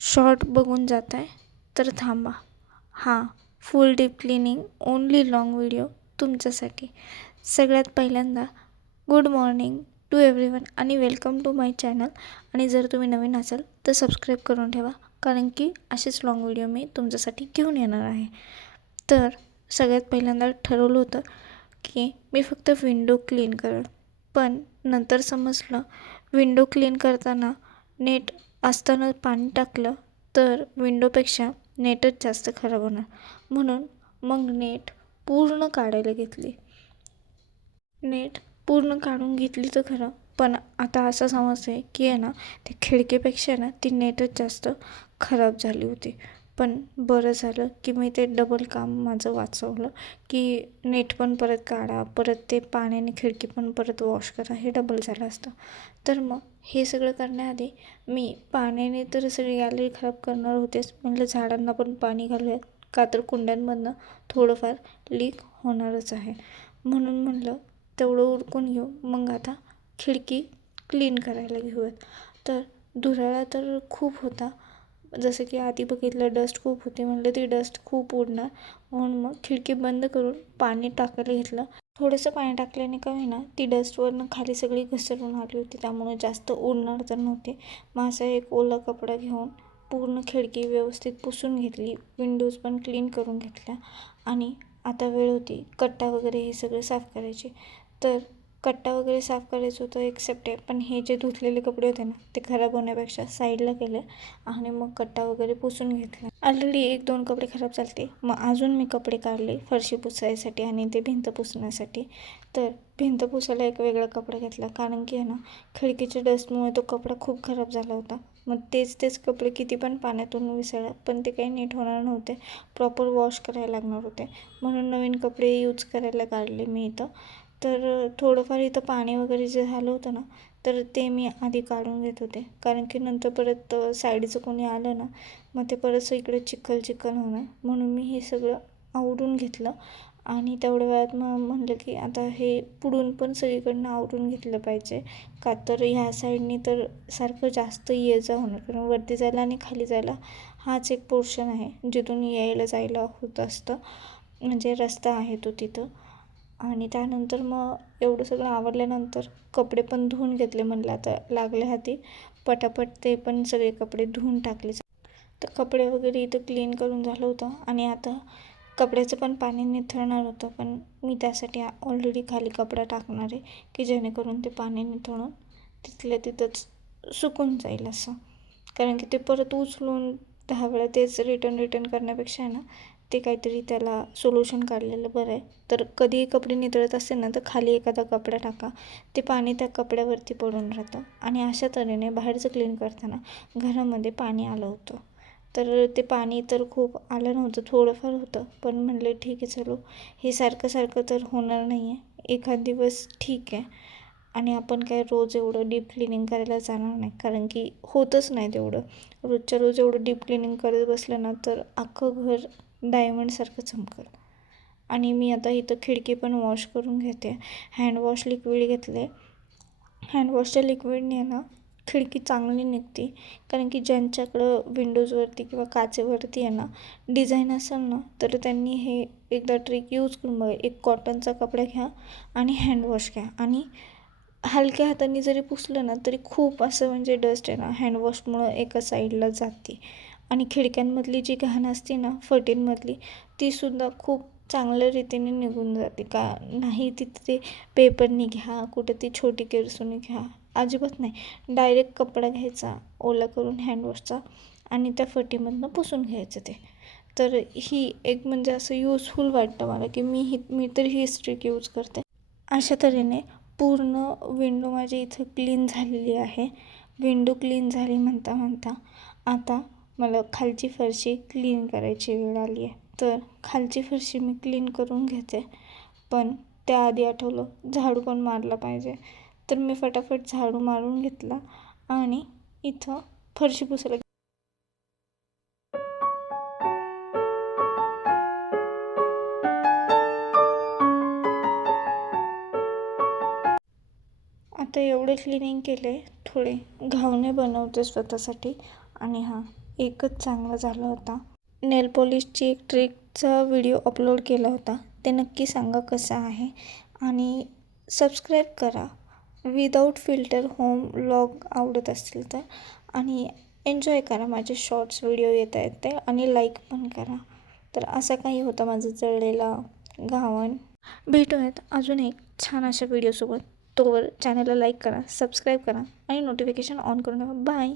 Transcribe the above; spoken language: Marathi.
शॉर्ट बघून जात आहे तर थांबा. हां, फुल deep cleaning only long video तुमच्यासाठी. सगळ्यात पहिल्यांदा गुड मॉर्निंग टू एव्हरीवन आणि वेलकम टू माय चॅनल. आणि जर तुम्ही नवीन असाल तर सबस्क्राईब करून ठेवा, कारण की असेच लॉंग व्हिडिओ मी तुमच्यासाठी घेऊन येणार आहे. तर सगळ्यात पहिल्यांदा ठरवलं होतं की मी फक्त विंडो क्लीन करेल, पण नंतर समजलं विंडो क्लीन करताना नेट असताना पाणी टाकलं तर विंडोपेक्षा नेटच जास्त खराब होणार. म्हणून मग नेट पूर्ण काढायला घेतली. नेट पूर्ण काढून घेतली तर खरं, पण आता असं समजतं की आहे ना, ते खिडकीपेक्षा ना ती नेटच जास्त खराब झाली होती. पण बरं झालं की मी ते डबल काम माझं वाचवलं, की नेट पण परत काढा, परत ते पाण्याने खिडकी पण परत वॉश करा, हे डबल झालं असतं. तर मग हे सगळं करण्याआधी मी पाण्याने तर सगळी गॅलरी खराब करणार होतेच, म्हटलं झाडांना पण पाणी घालूयात, का तर कुंड्यांमधनं थोडंफार लीक होणारच आहे. म्हणून म्हणलं तेवढं उरकून घेऊ, मग आता खिडकी क्लीन करायला घेऊयात. तर धुराळा तर खूप होता, जसं की आधी बघितलं डस्ट खूप होती, म्हटलं ती डस्ट खूप उडणार, म्हणून मग खिडकी बंद करून पाणी टाकायला घेतलं. थोडंसं पाणी टाकल्याने का होईना ती डस्टवरनं खाली सगळी घसरून आली होती, त्यामुळे जास्त उडणार तर नव्हते. मग असा एक ओला कपडा घेऊन पूर्ण खिडकी व्यवस्थित पुसून घेतली, विंडोज पण क्लीन करून घेतल्या. आणि आता वेळ होती कट्टा वगैरे हे सगळं साफ करायचे. तर कट्टा वगैरे साफ करायचं होतं एक्सेप्ट आहे, पण हे जे धुतलेले कपडे होते ना ते खराब होण्यापेक्षा साईडला केले आणि मग कट्टा वगैरे पुसून घेतला. ऑलरेडी 1-2 कपडे खराब झाले, मग अजून मी कपडे काढले फरशी पुसायसाठी आणि ते भिंत पुसण्यासाठी. तर भिंत पुसायला एक वेगळा कपडा घेतला, कारण की आहे ना खिडकीच्या डस्टमुळे तो कपडा खूप खराब झाला होता. मग तेच कपडे किती पण पाण्यातून विसळले, पण ते काही नीट होणार नव्हते, प्रॉपर वॉश करायला लागणार होते. म्हणून नवीन कपडे यूज करायला काढले मी इथं. तर थोडंफार इथं पाणी वगैरे जे झालं होतं ना, तर ते मी आधी काढून घेत होते, कारण की नंतर परत साईडचं कोणी आलं ना मग ते परत इकडे चिखल होणार. म्हणून मी हे सगळं आवरून घेतलं. आणि तेवढ्या वेळात मग म्हणलं की आता हे पुढून पण सगळीकडनं आवरून घेतलं पाहिजे, का तर ह्या साईडनी तर सारखं जास्त ये जा होणार, कारण वरती जायला आणि खाली जायला हाच एक पोर्शन आहे जिथून यायला जायला होत असतं, म्हणजे रस्ता आहे तो तिथं. आणि त्यानंतर मग एवढं सगळं आवरल्यानंतर कपडे पण धुवून घेतले. म्हणलं आता लागले हाती पटापट ते पण सगळे कपडे धुवून टाकले. तर कपडे वगैरे इथं क्लीन करून झालं होतं आणि आता कपड्याचं पण पाणी निथळणार होतं, पण मी त्यासाठी ऑलरेडी खाली कपडा टाकणार आहे, की जेणेकरून ते पाणी निथळून तिथल्या तिथंच सुकून जाईल असं. कारण की ते परत उचलून 10 वेळा तेच रिटर्न करण्यापेक्षा आहे ना, ते काहीतरी त्याला सोल्युशन काढलेलं बरं आहे. तर कधीही कपडे निथळत असेल ना तर खाली एखादा कपडा टाका, ते पाणी त्या कपड्यावरती पडून राहतं. आणि अशा तऱ्हेने बाहेरचं क्लीन करताना घरामध्ये पाणी आलं होतं, तर ते पाणी तर खूप आलं नव्हतं, थोडंफार होतं, पण म्हणले ठीक आहे चलो, हे सारखं तर होणार नाही आहे, एखाद दिवस ठीक आहे. आणि आपण काय रोज एवढं डीप क्लिनिंग करायला जाणार नाही, कारण की होतच नाही तेवढं. रोजच्या रोज एवढं डीप क्लिनिंग करत बसलं ना तर अख्खं घर डायमंडसारखं चमकल. आणि मी आता इथं खिडकी पण वॉश करून घेते. हँडवॉश लिक्विड घेतले. हँडवॉशच्या लिक्विडने ना खिडकी चांगली निघते, कारण की ज्यांच्याकडं विंडोजवरती किंवा काचेवरती आहे ना डिझाईन असेल ना, तर त्यांनी हे एकदा ट्रिक यूज करून बघा. एक कॉटनचा कपडा घ्या आणि हँडवॉश घ्या, आणि हलक्या हाताने जरी पुसलं ना तरी खूप असं म्हणजे डस्ट आहे ना हँडवॉशमुळं एका साईडला जाते. आणि खिडक्यांमधली जी घाण असते ना फटींमधली, तीसुद्धा खूप चांगल्या रीतीने निघून जाते. का नाही तिथे ते पेपरनी घ्या, कुठे ती छोटी किरसूनी घ्या, अजिबात नाही. डायरेक्ट कपडा घ्यायचा ओला करून हँडवॉशचा आणि त्या फटीमधनं पुसून घ्यायचं ते. तर ही एक म्हणजे असं यूजफुल वाटतं मला, की मी तर ही ट्रिक यूज करते. अशा तऱ्हेने पूर्ण विंडो माझी इथं क्लीन झालेली आहे. विंडो क्लीन झाली म्हणता म्हणता आता मला खालची फरशी क्लीन करायची वेळ आली आहे. तर खालची फरशी मी क्लीन करून घेते, पण त्याआधी आठवलं झाडू पण मारला पाहिजे. तर मी फटाफट झाडू मारून घेतला आणि इथं फरशी पुसायला. आता एवढे क्लिनिंग केले, थोडे घावणे बनवते स्वतःसाठी आणि हां, एकच चांगला झाला होता. नेल पॉलिशची एक ट्रिकचा व्हिडिओ अपलोड केला होता, ते नक्की सांगा कसं आहे. आणि सबस्क्राईब करा विदाऊट फिल्टर होम व्लॉग आवडत असतील तर. आणि एन्जॉय करा, माझे शॉर्ट्स व्हिडिओ येत आहेत ते. आणि लाईक पण करा. तर असं काही होतं माझं जळलेला घावन. भेटूयात अजून एक छान अशा व्हिडिओसोबत. तोवर चॅनलला लाईक करा, सबस्क्राईब करा आणि नोटिफिकेशन ऑन करून ठेवा. बाय.